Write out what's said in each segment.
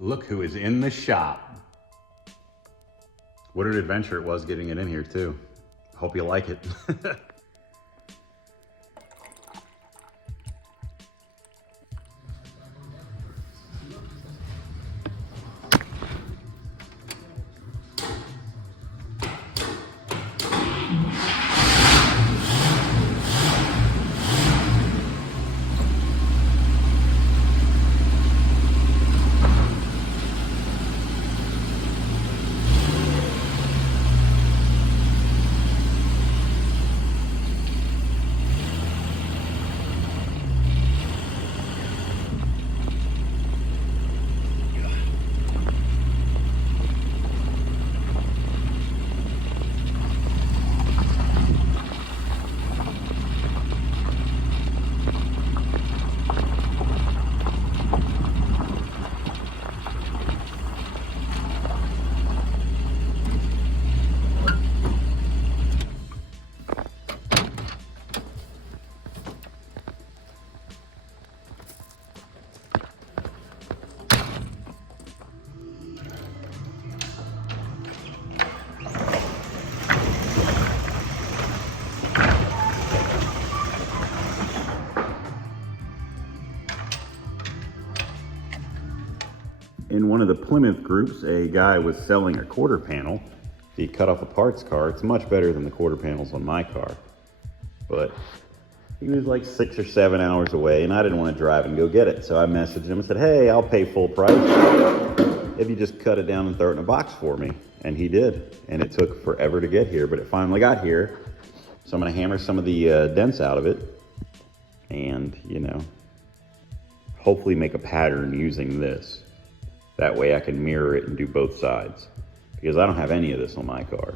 Look who is in the shop. What an adventure it was getting it in here too. Hope you like it. In one of the Plymouth groups, a guy was selling a quarter panel. He cut off a parts car. It's much better than the quarter panels on my car. But he was like 6 or 7 hours away, and I didn't want to drive and go get it. So I messaged him and said, hey, I'll pay full price if you just cut it down and throw it in a box for me. And he did. And it took forever to get here, but it finally got here. So I'm going to hammer some of the dents out of it and, you know, hopefully make a pattern using this. That way I can mirror it and do both sides, because I don't have any of this on my car.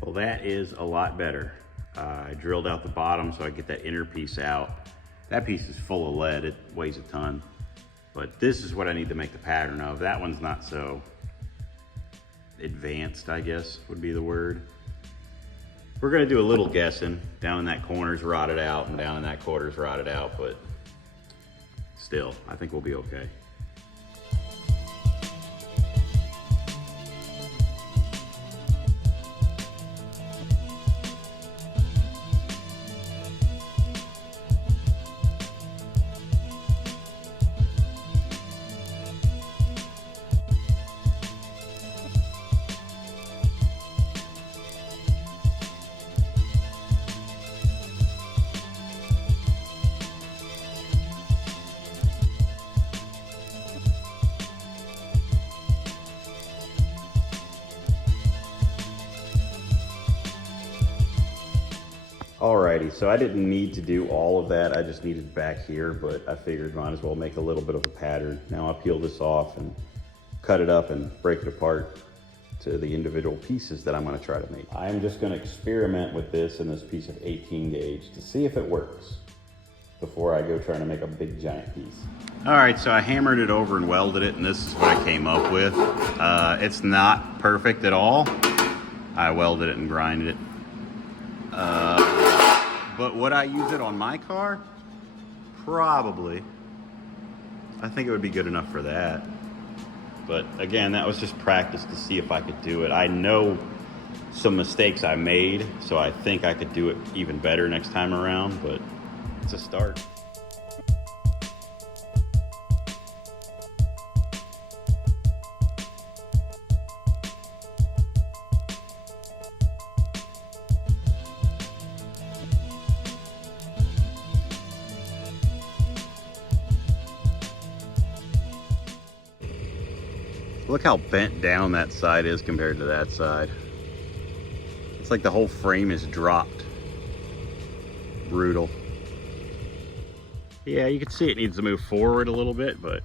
Well, that is a lot better. I drilled out the bottom so I get that inner piece out. That piece is full of lead, it weighs a ton. But this is what I need to make the pattern of. That one's not so advanced, I guess would be the word. We're gonna do a little guessing. Down in that corner's rotted out and down in that corner's rotted out, but still, I think we'll be okay. Alrighty, so I didn't need to do all of that. I just needed back here, but I figured might as well make a little bit of a pattern. Now I'll peel this off and cut it up and break it apart to the individual pieces that I'm gonna try to make. I'm just gonna experiment with this in this piece of 18 gauge to see if it works before I go trying to make a big giant piece. All right, so I hammered it over and welded it, and this is what I came up with. It's not perfect at all. I welded it and grinded it. But would I use it on my car? Probably. I think it would be good enough for that. But again, that was just practice to see if I could do it. I know some mistakes I made, so I think I could do it even better next time around, but it's a start. Look how bent down that side is compared to that side. It's like the whole frame is dropped. Brutal. Yeah, you can see it needs to move forward a little bit, but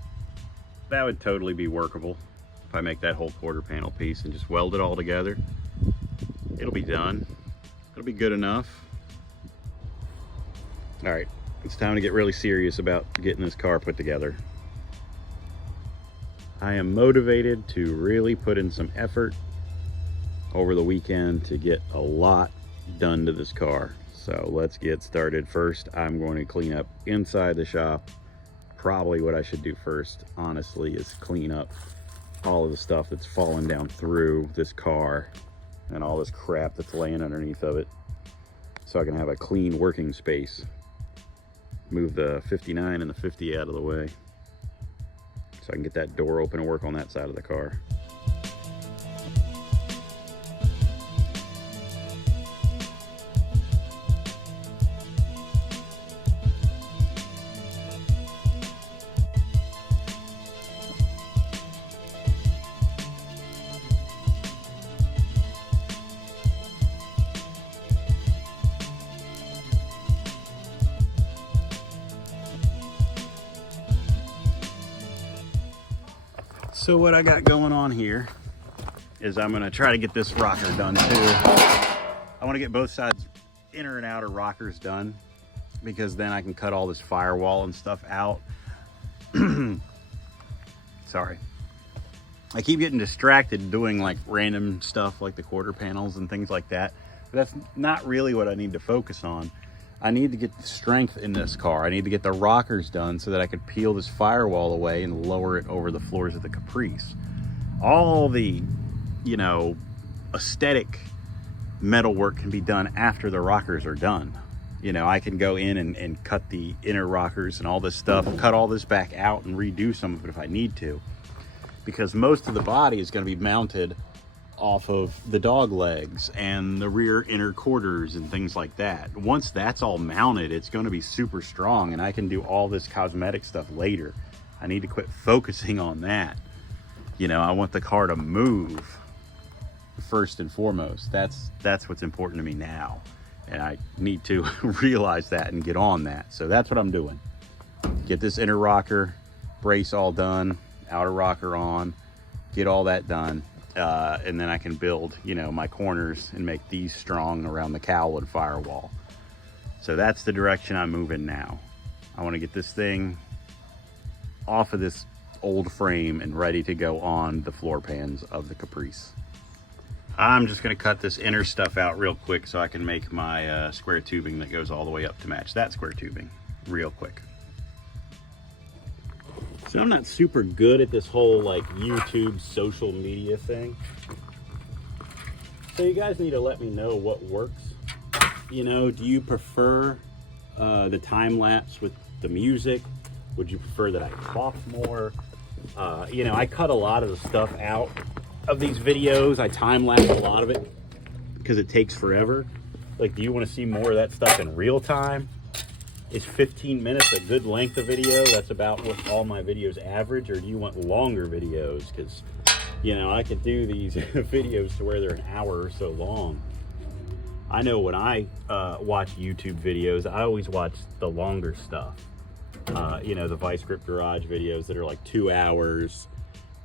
that would totally be workable. If I make that whole quarter panel piece and just weld it all together, it'll be done. It'll be good enough. All right, it's time to get really serious about getting this car put together. I am motivated to really put in some effort over the weekend to get a lot done to this car. So let's get started. First, I'm going to clean up inside the shop. Probably what I should do first, honestly, is clean up all of the stuff that's fallen down through this car and all this crap that's laying underneath of it, so I can have a clean working space. Move the 59 and the 50 out of the way so I can get that door open and work on that side of the car. So what I got going on here is I'm gonna try to get this rocker done too. I wanna get both sides, inner and outer rockers, done, because then I can cut all this firewall and stuff out. Sorry. I keep getting distracted doing like random stuff like the quarter panels and things like that. But that's not really what I need to focus on. I need to get the strength in this car. I need to get the rockers done so that I could peel this firewall away and lower it over the floors of the Caprice. All the, you know, aesthetic metal work can be done after the rockers are done. You know, I can go in and cut the inner rockers and all this stuff, cut all this back out and redo some of it if I need to. Because most of the body is going to be mounted off of the dog legs and the rear inner quarters and things like that. Once that's all mounted, it's going to be super strong, and I can do all this cosmetic stuff later. I need to quit focusing on that. You know, I want the car to move first and foremost. That's what's important to me now, and I need to realize that and get on that. So that's what I'm doing. Get this inner rocker brace all done, outer rocker on, get all that done. And then I can build, you know, my corners and make these strong around the cowl and firewall. So that's the direction I'm moving now. I want to get this thing off of this old frame and ready to go on the floor pans of the Caprice. I'm just going to cut this inner stuff out real quick so I can make my square tubing that goes all the way up to match that square tubing real quick. So I'm not super good at this whole like YouTube social media thing. So you guys need to let me know what works. You know, do you prefer the time lapse with the music? Would you prefer that I talk more? You know, I cut a lot of the stuff out of these videos. I time lapse a lot of it because it takes forever. Like, do you want to see more of that stuff in real time? Is 15 minutes a good length of video? That's about what all my videos average. Or do you want longer videos? Because, you know, I could do these videos to where they're an hour or so long. I know when I watch YouTube videos, I always watch the longer stuff. You know, the Vice Grip Garage videos that are like 2 hours,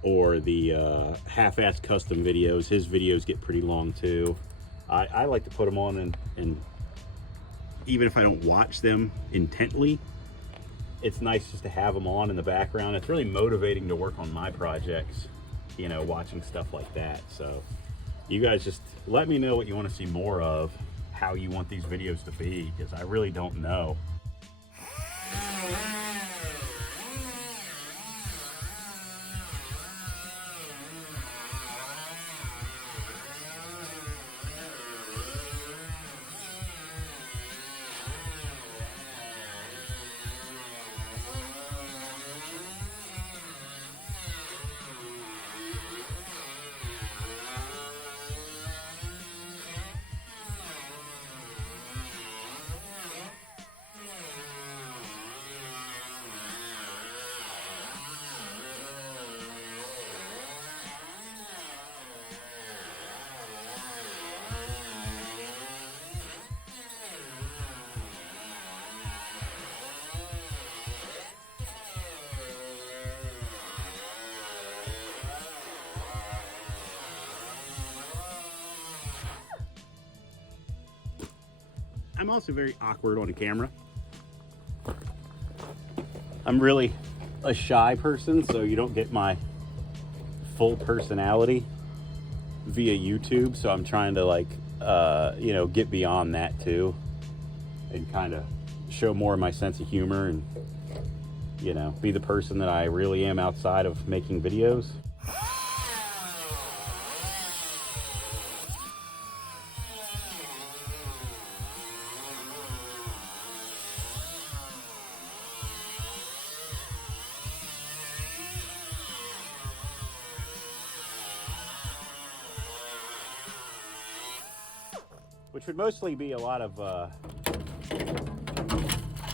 or the half-ass custom videos. His videos get pretty long too. I like to put them on and even if I don't watch them intently, it's nice just to have them on in the background. It's really motivating to work on my projects, you know, watching stuff like that. So you guys just let me know what you want to see more of, how you want these videos to be, because I really don't know. I'm also very awkward on camera. I'm really a shy person, so you don't get my full personality via YouTube. So I'm trying to like, you know, get beyond that too, and kind of show more of my sense of humor and, you know, be the person that I really am outside of making videos. Which would mostly be a lot of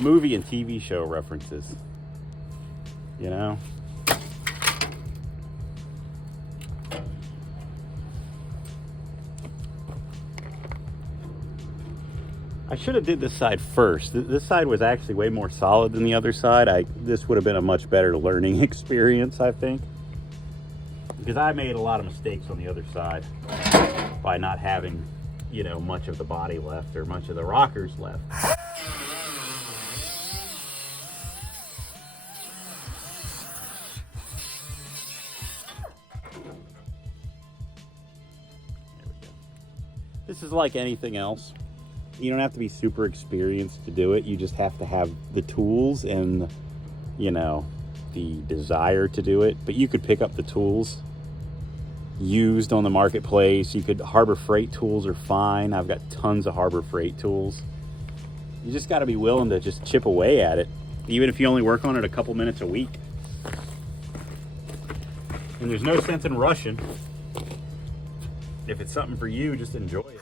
movie and TV show references, you know? I should have did this side first. This side was actually way more solid than the other side. This would have been a much better learning experience, I think. Because I made a lot of mistakes on the other side by not having, you know, much of the body left or much of the rockers left. There we go. This is like anything else. You don't have to be super experienced to do it. You just have to have the tools and, you know, the desire to do it. But you could pick up the tools used on the marketplace. You could, Harbor Freight tools are fine. I've got tons of Harbor Freight tools. You just got to be willing to just chip away at it, even if you only work on it a couple minutes a week. And there's no sense in rushing. If it's something for you, just enjoy it.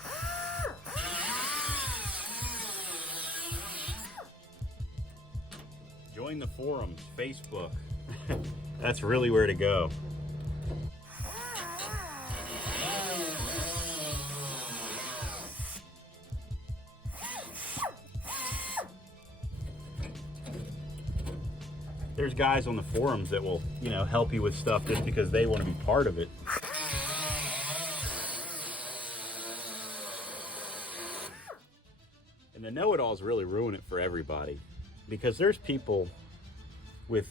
Join the forums, Facebook. That's really where to go. There's guys on the forums that will, you know, help you with stuff just because they want to be part of it. And the know-it-alls really ruin it for everybody, because there's people with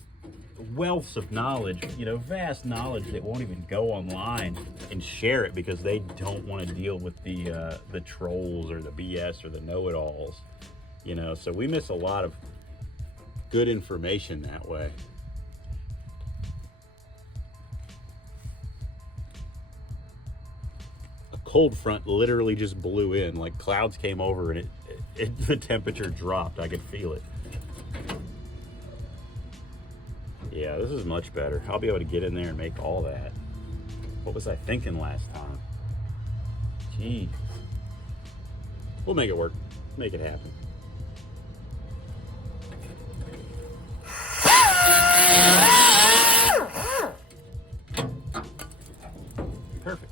wealths of knowledge, you know, vast knowledge, that won't even go online and share it because they don't want to deal with the trolls or the BS or the know-it-alls, you know. So we miss a lot of good information that way. A cold front literally just blew in, like clouds came over and the temperature dropped. I could feel it. Yeah, this is much better. I'll be able to get in there and make all that. What was I thinking last time? Gee. We'll make it work. Make it happen. Perfect.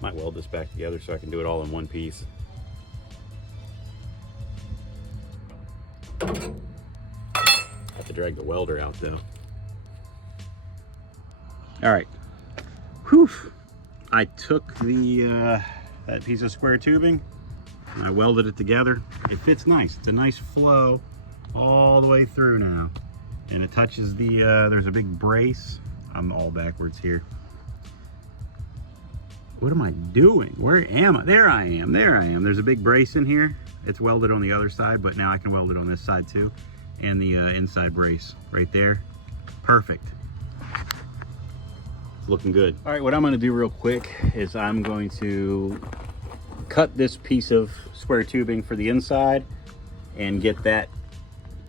Might weld this back together so I can do it all in one piece. Have to drag the welder out though. All right. Whew. I took the that piece of square tubing and I welded it together. It fits nice. It's a nice flow all the way through now. And it touches the, there's a big brace. I'm all backwards here. What am I doing? Where am I? There I am. There I am. There's a big brace in here. It's welded on the other side, but now I can weld it on this side too. And the inside brace right there. Perfect. It's looking good. All right, what I'm going to do real quick is I'm going to cut this piece of square tubing for the inside and get that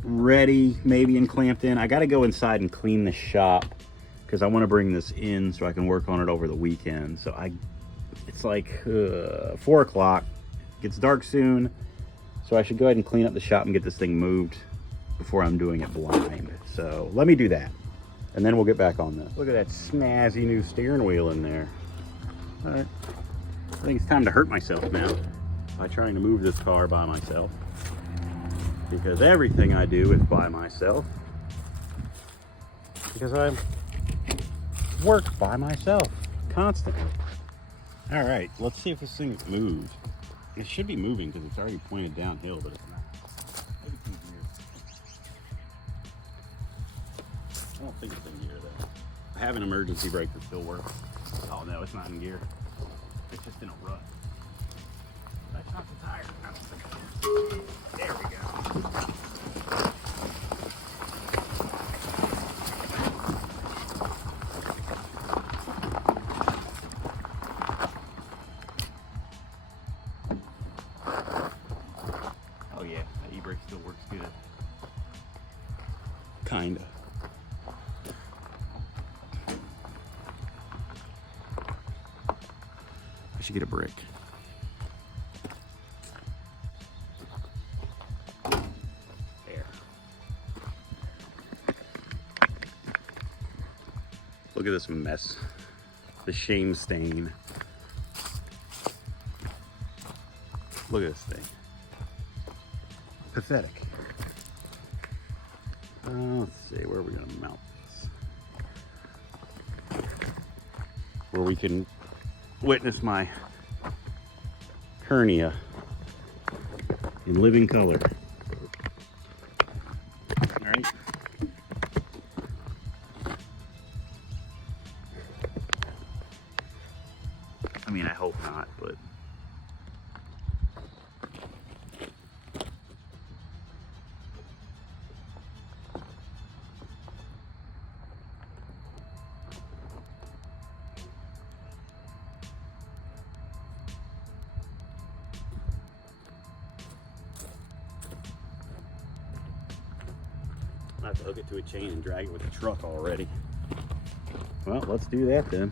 ready, maybe, and clamped in. I got to go inside and clean the shop because I want to bring this in so I can work on it over the weekend. So it's like 4 o'clock. It gets dark soon, so I should go ahead and clean up the shop and get this thing moved before I'm doing it blind. So let me do that, and then we'll get back on this. Look at that snazzy new steering wheel in there. All right, I think it's time to hurt myself now by trying to move this car by myself. because everything I do is by myself, because I work by myself constantly. All right, let's see if this thing moves. It should be moving because it's already pointed downhill, but it's not. Maybe it's in gear. I don't think it's in gear though. I have an emergency brake that still works. Oh no, it's not in gear. It's just in a rut. That's not the tire. I don't think it is. There we go. Oh yeah, the e-brake still works good. Kinda. I should get a brake. There. Look at this mess. The shame stain. Look at this thing. Pathetic. Let's see, where are we gonna mount this? Where we can witness my hernia in living color. All right. I mean, I hope not, but I have to hook it to a chain and drag it with the truck already. Well, let's do that then.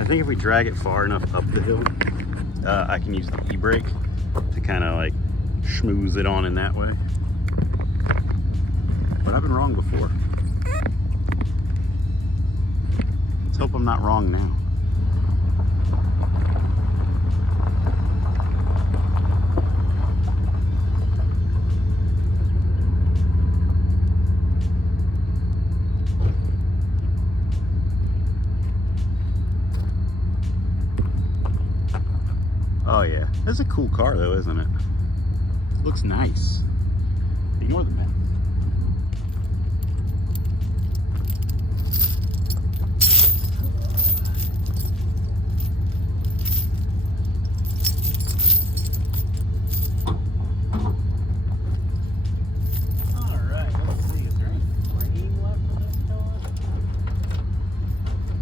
I think if we drag it far enough up the hill, I can use the e-brake to kind of like schmooze it on in that way. But I've been wrong before. Let's hope I'm not wrong now. Oh yeah, that's a cool car though, isn't it? It looks nice. Ignore the mess. All right, let's see. Is there any frame left on this car?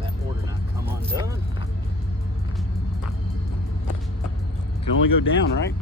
That order not come undone. Can only go down, right?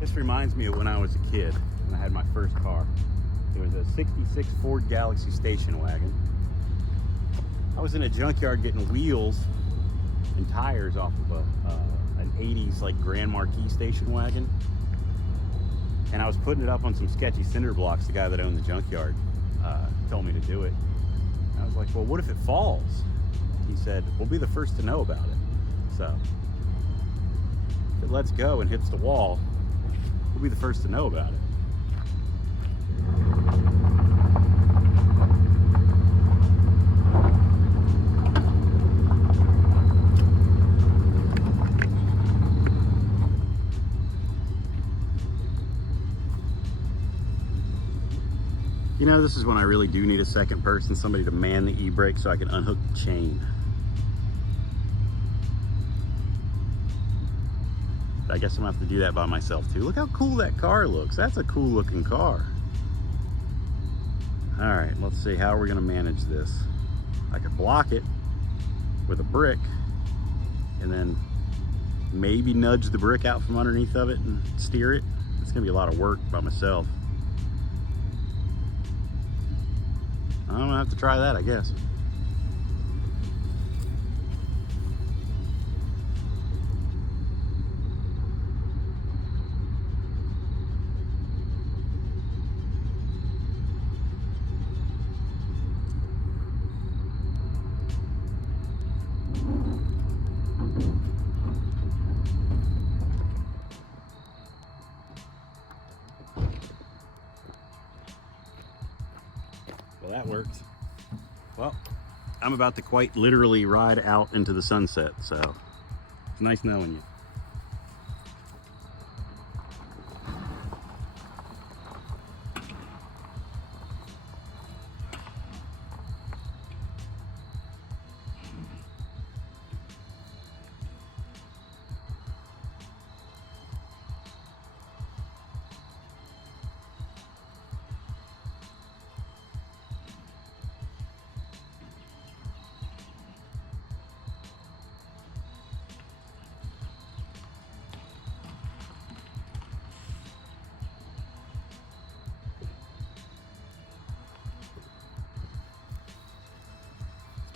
This reminds me of when I was a kid, when I had my first car. It was a 66 Ford Galaxy station wagon. I was in a junkyard getting wheels and tires off of an 80s like Grand Marquis station wagon. And I was putting it up on some sketchy cinder blocks. The guy that owned the junkyard told me to do it. And I was like, well, what if it falls? He said, we'll be the first to know about it. So if it lets go and hits the wall, we'll be the first to know about it. You know, this is when I really do need a second person, somebody to man the e-brake so I can unhook the chain. I guess I'm gonna have to do that by myself too. Look how cool that car looks. That's a cool looking car. All right, let's see, how are we gonna manage this? I could block it with a brick and then maybe nudge the brick out from underneath of it and steer it. It's gonna be a lot of work by myself. I'm gonna have to try that, I guess. Well, that worked. Well, I'm about to quite literally ride out into the sunset, so it's nice knowing you.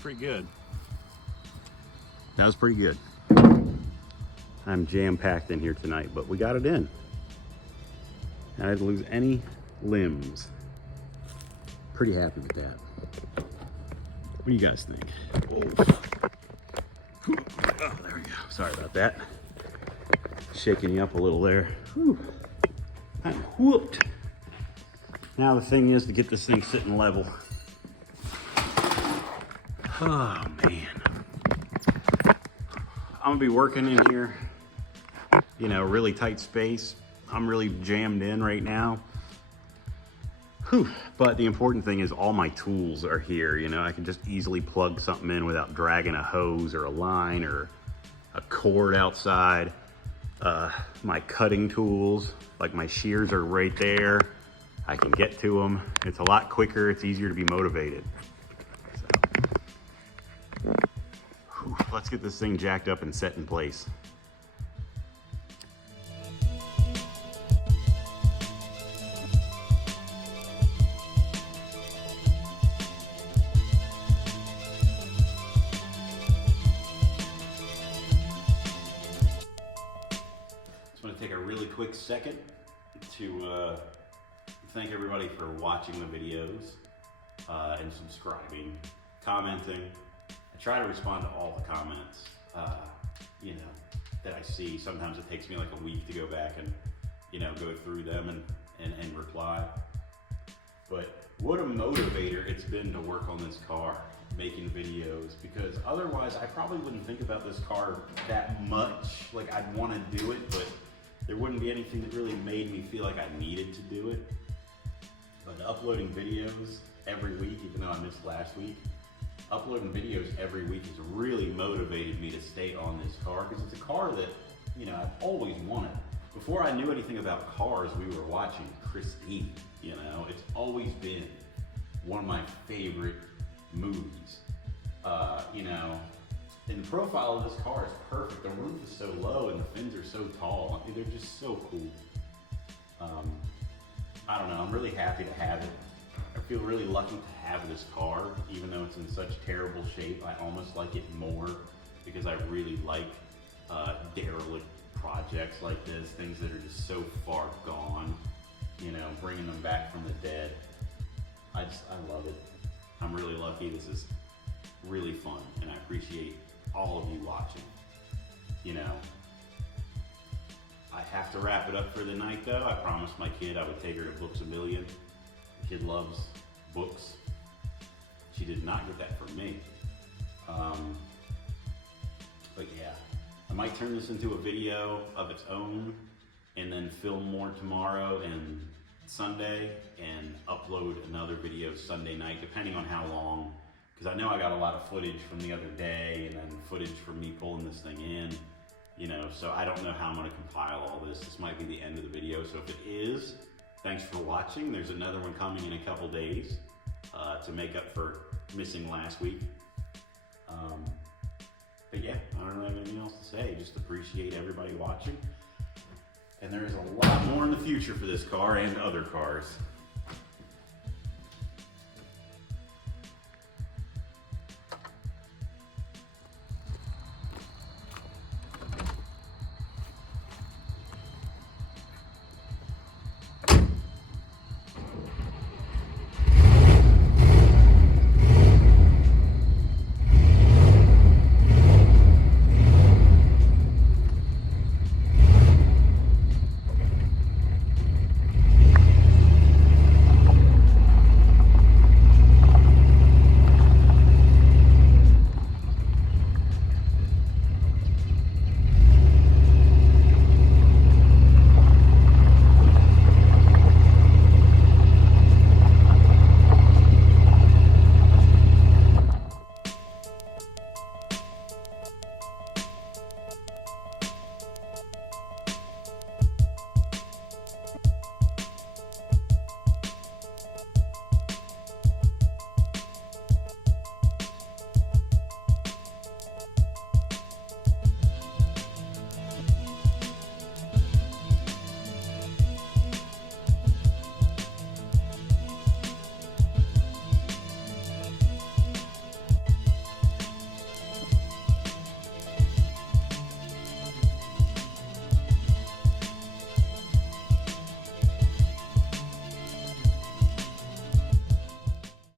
Pretty good. That was pretty good. I'm jam-packed in here tonight, but we got it in. I didn't lose any limbs. Pretty happy with that. What do you guys think? Oh, there we go. Sorry about that. Shaking you up a little there. Whew. I'm whooped. Now the thing is to get this thing sitting level. Oh man, I'm gonna be working in here, you know, really tight space. I'm really jammed in right now. Whew. But the important thing is all my tools are here. You know, I can just easily plug something in without dragging a hose or a line or a cord outside. My cutting tools, like my shears, are right there. I can get to them. It's a lot quicker. It's easier to be motivated. Let's get this thing jacked up and set in place. Just want to take a really quick second to thank everybody for watching the videos and subscribing, commenting. I try to respond to all the comments, you know, that I see. Sometimes it takes me like a week to go back and, you know, go through them and reply. But what a motivator it's been to work on this car, making videos, because otherwise I probably wouldn't think about this car that much. Like, I'd want to do it, but there wouldn't be anything that really made me feel like I needed to do it. But uploading videos every week, even though I missed last week, uploading videos every week has really motivated me to stay on this car, because it's a car that, you know, I've always wanted. Before I knew anything about cars, we were watching Christine, you know. It's always been one of my favorite movies. You know, and the profile of this car is perfect. The roof is so low and the fins are so tall. They're just so cool. I don't know, I'm really happy to have it. I feel really lucky to have this car, even though it's in such terrible shape. I almost like it more because I really like derelict projects like this, things that are just so far gone, you know, bringing them back from the dead. I love it. I'm really lucky. This is really fun, and I appreciate all of you watching. You know, I have to wrap it up for the night though. I promised my kid I would take her to Books A Million Kid loves books. She did not get that from me. But yeah, I might turn this into a video of its own and then film more tomorrow and Sunday and upload another video Sunday night, depending on how long, because I know I got a lot of footage from the other day and then footage from me pulling this thing in, you know, so I don't know how I'm gonna compile all this. This might be the end of the video, so if it is, thanks for watching. There's another one coming in a couple days to make up for missing last week. But yeah, I don't really have anything else to say. Just appreciate everybody watching. And there is a lot more in the future for this car and other cars.